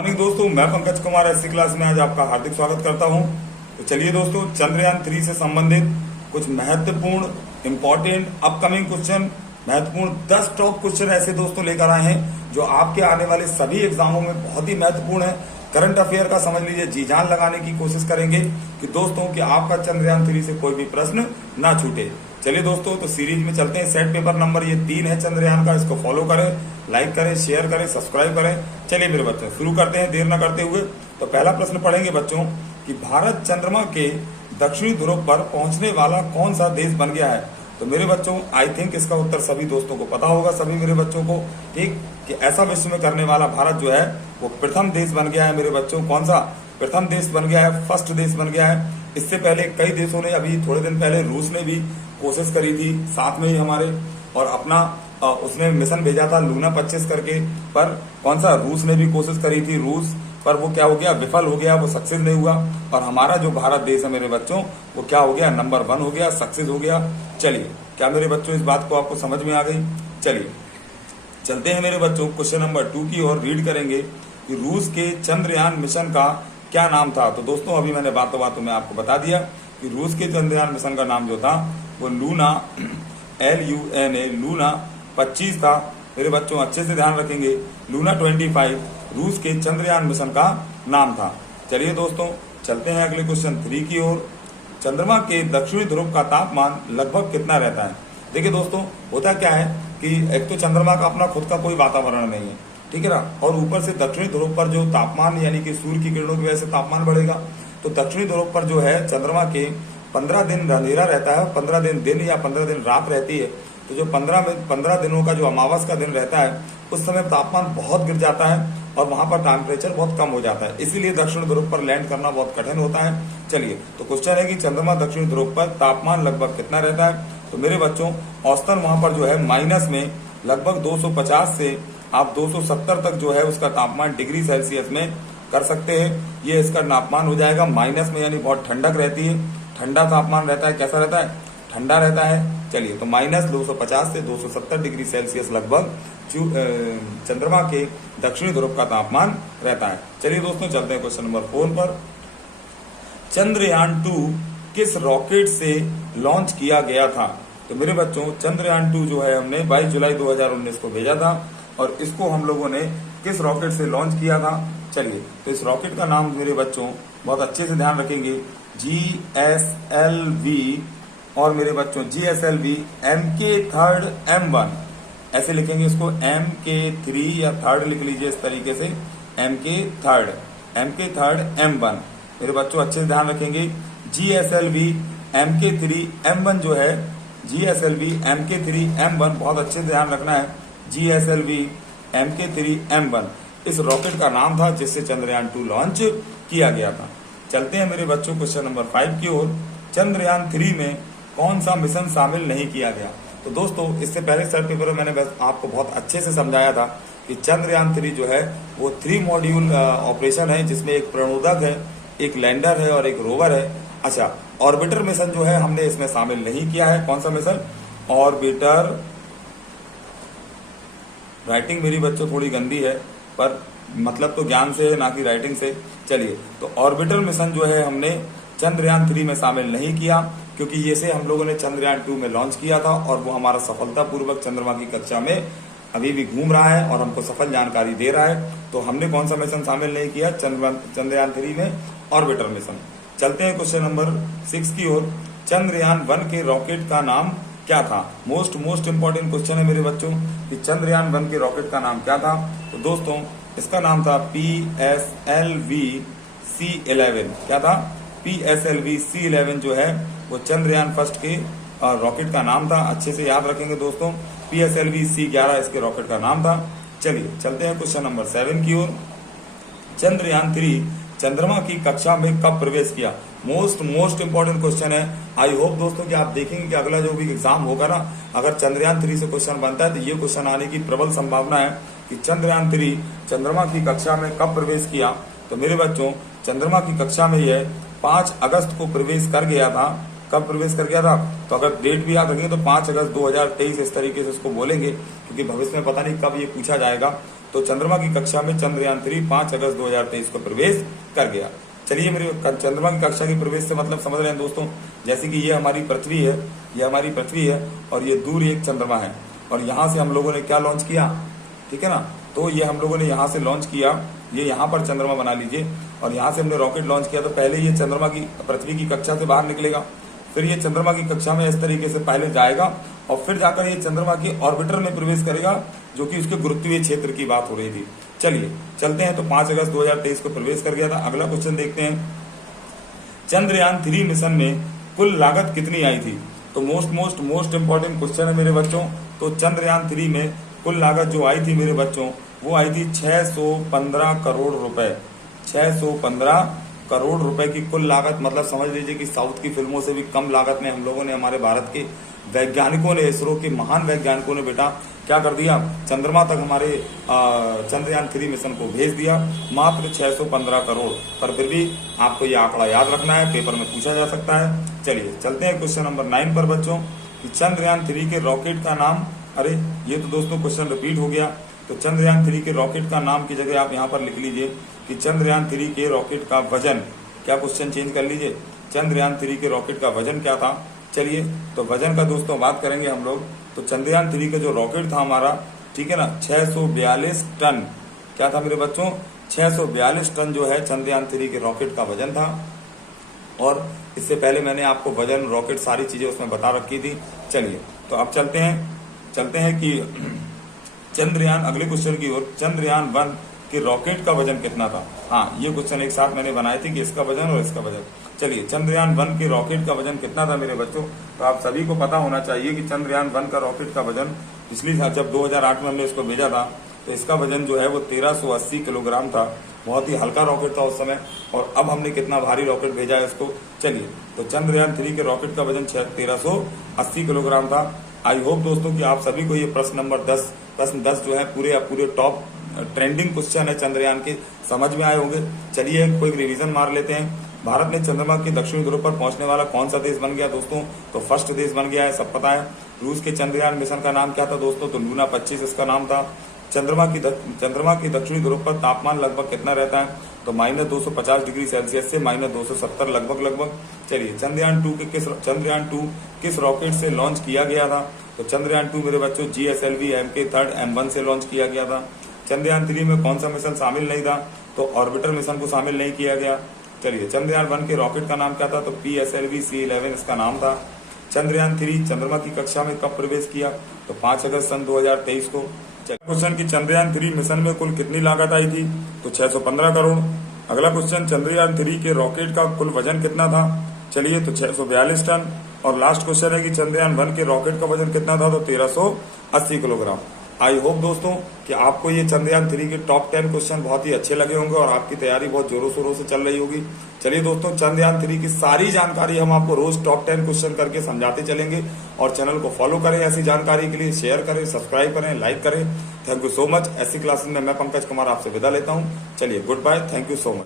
Morning दोस्तों, मैं Pankaj Kumar SC class में आज आपका हार्दिक स्वागत करता हूं। तो चलिए दोस्तों, चंद्रयान 3 से संबंधित कुछ महत्वपूर्ण इंपॉर्टेंट अपकमिंग क्वेश्चन, महत्वपूर्ण 10 टॉप क्वेश्चन ऐसे दोस्तों लेकर आए हैं जो आपके आने वाले सभी एग्जामों में बहुत ही महत्वपूर्ण है। करंट अफेयर का समझ लीजिए, जी जान लगाने की कोशिश करेंगे कि दोस्तों कि आपका चंद्रयान 3 से कोई भी प्रश्न ना छूटे। चलिए दोस्तों, तो सीरीज में चलते हैं। सेट पेपर नंबर ये 3 है चंद्रयान का, इसको फॉलो करें, लाइक करें, शेयर करें, सब्सक्राइब करें। चलिए मेरे बच्चों, शुरू करते हैं देर न करते हुए। तो पहला प्रश्न पढ़ेंगे बच्चों कि भारत चंद्रमा के दक्षिणी ध्रुव पर पहुंचने वाला कौन सा देश बन गया है। तो मेरे बच्चों, आई थिंक इसका उत्तर सभी दोस्तों को पता होगा, सभी मेरे बच्चों को, ठीक, कि ऐसा विश्व में करने वाला भारत जो है वो प्रथम देश बन गया है मेरे बच्चों। कौन सा प्रथम देश बन गया है, फर्स्ट देश बन गया है। इससे पहले कई देशों ने, अभी थोड़े दिन पहले रूस ने भी कोशिश करी थी साथ में ही हमारे, और अपना उसने मिशन भेजा था लूना 25 करके, पर कौन सा, रूस ने भी कोशिश करी थी रूस, पर वो क्या हो गया, विफल हो गया, वो सक्सेस नहीं हुआ। और हमारा जो भारत देश है मेरे बच्चों, वो क्या हो गया, नंबर 1 हो गया, सक्सेस हो गया। चलिए, क्या मेरे बच्चों इस बात को आपको समझ में आ गई। चलिए चलते हैं मेरे बच्चों क्वेश्चन नंबर 2 की ओर। रीड करेंगे कि रूस के चंद्रयान मिशन का क्या नाम था। तो दोस्तों, अभी मैंने बातों बातों में आपको बता दिया कि रूस के चंद्रयान मिशन का नाम जो था वो लूना, LUNA, लूना 25 था मेरे बच्चों। अच्छे से ध्यान रखेंगे, लूना 25 रूस के चंद्रयान मिशन का नाम था। चलिए दोस्तों, चलते हैं अगले क्वेश्चन 3 की ओर। चंद्रमा के दक्षिणी ध्रुव का तापमान लगभग कितना रहता है। देखिए दोस्तों, होता क्या है कि एक तो चंद्रमा का अपना खुद का कोई वातावरण नहीं है, ठीक है ना, और ऊपर से दक्षिणी ध्रुव पर जो तापमान, यानी कि सूर्य की किरणों की वजह से तापमान बढ़ेगा। तो दक्षिणी ध्रुव पर जो है चंद्रमा के 15 दिन अंधेरा रहता है, 15 दिन या 15 दिन रात रहती है। तो जो 15 दिनों का जो अमावस का दिन रहता है, उस समय तापमान बहुत गिर जाता है और वहां पर टेम्परेचर बहुत कम हो जाता है, इसीलिए दक्षिण ध्रुव पर लैंड करना बहुत कठिन होता है। चलिए, तो क्वेश्चन है कि चंद्रमा दक्षिण ध्रुव पर तापमान लगभग कितना रहता है। तो मेरे बच्चों, औसतन वहां पर जो है माइनस में लगभग 250 से आप 270 तक जो है उसका तापमान डिग्री सेल्सियस में कर सकते हैं। ये इसका तापमान हो जाएगा माइनस में, यानी बहुत ठंडक रहती है, ठंडा तापमान रहता है। कैसा रहता है, ठंडा रहता है। चलिए, तो माइनस 250 से 270 डिग्री सेल्सियस लगभग चंद्रमा के दक्षिणी ध्रुव का तापमान रहता है। चलिए दोस्तों, चलते हैं क्वेश्चन नंबर 4 पर। चंद्रयान 2 किस रॉकेट से लॉन्च किया गया था। तो मेरे बच्चों, चंद्रयान 2 जो है हमने 22 जुलाई 2019 को भेजा था, और इसको हम लोगों ने किस रॉकेट से लॉन्च किया था। चलिए, तो इस रॉकेट का नाम मेरे बच्चों बहुत अच्छे से ध्यान रखेंगे, GSLV, और मेरे बच्चों GSLV MK3 M1, ऐसे लिखेंगे इसको, MK3 या थर्ड लिख लीजिए इस तरीके से, MK3 M1। मेरे बच्चों अच्छे से ध्यान रखेंगे, GSLV MK3 M1 जो है, GSLV MK3 M1 बहुत अच्छे से ध्यान रखना है, GSLV MK3 M1 इस रॉकेट का नाम था जिससे चंद्रयान 2 लॉन्च किया गया था। चलते हैं मेरे बच्चों क्वेश्चन नंबर 5 की ओर। चंद्रयान 3 में कौन सा मिशन शामिल नहीं किया गया। तो दोस्तों, इससे पहले सर पेपर में मैंने आपको बहुत अच्छे से समझाया था कि चंद्रयान 3 जो है वो 3 मॉड्यूल ऑपरेशन है, जिसमें एक प्रणोदक है, एक लैंडर है और एक रोवर है। अच्छा, ऑर्बिटर मिशन जो है हमने इसमें शामिल नहीं किया है। कौन सा मिशन, ऑर्बिटर, राइटिंग मेरी बच्चों थोड़ी गंदी है, पर मतलब तो ज्ञान से है ना कि राइटिंग से। चलिए, तो ऑर्बिटर मिशन जो है हमने चंद्रयान 3 में शामिल नहीं किया, क्योंकि ये से हम लोगों ने चंद्रयान 2 में लॉन्च किया था, और वो हमारा सफलतापूर्वक चंद्रमा की कक्षा में अभी भी घूम रहा है और हमको सफल जानकारी दे रहा है। तो हमने कौन सा मिशन शामिल नहीं किया चंद्रयान 3 में, ऑर्बिटर मिशन। चलते हैं क्वेश्चन नंबर 6 की ओर। चंद्रयान 1 के रॉकेट का नाम क्या था। मोस्ट इंपॉर्टेंट क्वेश्चन है मेरे बच्चों कि चंद्रयान 1 के रॉकेट का नाम क्या था। तो दोस्तों, इसका नाम था PSLV C11। क्या था, PSLV C11 जो है वो चंद्रयान फर्स्ट के रॉकेट का नाम था। अच्छे से याद रखेंगे दोस्तों, PSLV C11 इसके रॉकेट का नाम था। चलिए, चलते हैं क्वेश्चन नंबर 7 की ओर। चंद्रयान 3 चंद्रमा की कक्षा में कब प्रवेश किया। मोस्ट इंपॉर्टेंट क्वेश्चन है। आई होप दोस्तों कि आप देखेंगे कि अगला जो भी एग्जाम होगा ना, अगर चंद्रयान 3 से क्वेश्चन बनता है तो ये क्वेश्चन आने की प्रबल संभावना है कि चंद्रयान 3 चंद्रमा की कक्षा में कब प्रवेश किया। तो मेरे बच्चों, चंद्रमा की कक्षा में यह 5 अगस्त को प्रवेश कर गया था। कब प्रवेश कर गया था, तो अगर डेट भी याद रखेंगे तो 5 अगस्त 2023 इस तरीके से इसको बोलेंगे, क्योंकि भविष्य में पता नहीं कब ये पूछा जाएगा। तो चंद्रमा की कक्षा में चंद्रयान 3 5 अगस्त 2023 को प्रवेश कर गया। चलिए मेरे चंद्रमा की कक्षा की प्रवेश से मतलब समझ रहे हैं दोस्तों, जैसे कि ये हमारी पृथ्वी है, ये हमारी पृथ्वी है और ये दूर एक चंद्रमा है, और यहाँ से हम लोगों ने क्या लॉन्च किया, ठीक है ना। तो ये हम लोगों ने यहाँ से लॉन्च किया, ये यहाँ पर चंद्रमा बना लीजिए, और यहाँ से हमने रॉकेट लॉन्च किया। तो पहले ये चंद्रमा की पृथ्वी की कक्षा से बाहर निकलेगा, फिर ये चंद्रमा की कक्षा में इस तरीके से पहले जाएगा और फिर जाकर ये चंद्रमा की ऑर्बिटर में प्रवेश करेगा, जो कि उसके गुरुत्वीय क्षेत्र की बात हो रही थी। चलिए चलते हैं। तो 5 अगस्त 2023 को प्रवेश कर गया था। अगला क्वेश्चन देखते हैं, चंद्रयान 3 मिशन में कुल लागत कितनी आई थी। तो मोस्ट इंपॉर्टेंट क्वेश्चन है मेरे बच्चों। तो चंद्रयान 3 में कुल लागत जो आई थी मेरे बच्चों, वो आई थी 615 करोड़ रुपए। 615 करोड़ रुपए की कुल लागत, मतलब समझ लीजिए कि साउथ की फिल्मों से भी कम लागत में हम लोगों ने, हमारे भारत के वैज्ञानिकों ने, इसरो के महान वैज्ञानिकों ने बेटा क्या कर दिया, चंद्रमा तक हमारे चंद्रयान 3 मिशन को भेज दिया, मात्र 615 करोड़। पर फिर भी आपको ये आंकड़ा याद रखना है, पेपर में पूछा जा सकता है। चलिए चलते हैं क्वेश्चन नंबर 9 पर बच्चों, कि चंद्रयान 3 के रॉकेट का नाम, अरे ये तो दोस्तों क्वेश्चन रिपीट हो गया। तो चंद्रयान 3 के रॉकेट का नाम की जगह आप यहाँ पर लिख लीजिए कि चंद्रयान 3 के रॉकेट का वजन, क्या क्वेश्चन चेंज कर लीजिए, चंद्रयान 3 के रॉकेट का वजन क्या था। चलिए तो वजन का दोस्तों बात करेंगे हम लोग। तो चंद्रयान 3 का जो रॉकेट था हमारा, ठीक है ना, 642 टन, क्या था मेरे बच्चों, 642 टन जो है चंद्रयान 3 के रॉकेट का वजन था। और इससे पहले मैंने आपको वजन, रॉकेट, सारी चीजें उसमें बता रखी थी। चलिए तो अब चलते हैं कि चंद्रयान, अगले क्वेश्चन की ओर, चंद्रयान 1 के रॉकेट का वजन कितना था। हाँ, ये क्वेश्चन एक साथ मैंने बनाए थे कि इसका वजन और इसका वजन। चलिए चंद्रयान 1 के रॉकेट का वजन कितना था मेरे बच्चों। तो आप सभी को पता होना चाहिए कि चंद्रयान 1 का रॉकेट का वजन, पिछली साल जब 2008 में हमने इसको भेजा था, तो इसका वजन जो है वो 1380 किलोग्राम था। बहुत ही हल्का रॉकेट था उस समय, और अब हमने कितना भारी रॉकेट भेजा है इसको। चलिए तो चंद्रयान 3 के रॉकेट का वजन 1380 किलोग्राम था। आई होप दोस्तों कि आप सभी को ये प्रश्न 10 जो है पूरे टॉप ट्रेंडिंग क्वेश्चन है चंद्रयान के, समझ में आए होंगे। चलिए कोई रिवीजन मार लेते हैं। भारत ने चंद्रमा के दक्षिणी ध्रुव पर पहुंचने वाला कौन सा देश बन गया दोस्तों। तो फर्स्ट देश बन गया है, सब पता है। रूस के चंद्रयान मिशन का नाम क्या था दोस्तों, तो लूना 25 इसका नाम था। चंद्रमा की दक्षिणी ध्रुव पर तापमान लगभग कितना रहता है, तो -250 डिग्री सेल्सियस से -270 लगभग। चलिए चंद्रयान 2 किस रॉकेट से लॉन्च किया गया था। तो चंद्रयान 2 मेरे बच्चों GSLV MK3 M1 से लॉन्च किया गया था। चंद्रयान 3 में कौन सा मिशन शामिल नहीं था, तो ऑर्बिटर मिशन को शामिल नहीं किया गया। चलिए चंद्रयान 1 के रॉकेट का नाम क्या था, तो PSLV C11 इसका नाम था। चंद्रयान 3 चंद्रमा की कक्षा में कब प्रवेश किया, तो 5 अगस्त सन 2023 को। क्वेश्चन की चंद्रयान 3 मिशन में कुल कितनी लागत आई थी, तो 615 करोड़। अगला क्वेश्चन, चंद्रयान 3 के रॉकेट का कुल वजन कितना था। चलिए तो 642 टन। और लास्ट क्वेश्चन है कि चंद्रयान 1 के रॉकेट का वजन कितना था, तो 1380 किलोग्राम। आई होप दोस्तों कि आपको ये चंद्रयान 3 के टॉप 10 क्वेश्चन बहुत ही अच्छे लगे होंगे और आपकी तैयारी बहुत जोरों शोरों से चल रही होगी। चलिए दोस्तों, चंद्रयान 3 की सारी जानकारी हम आपको रोज टॉप 10 क्वेश्चन करके समझाते चलेंगे, और चैनल को फॉलो करें ऐसी जानकारी के लिए, शेयर करें, सब्सक्राइब करें, लाइक करें। Thank you so much. ऐसी क्लासेस में मैं पंकज कुमार आपसे विदा लेता हूँ। चलिए good bye, thank you so much.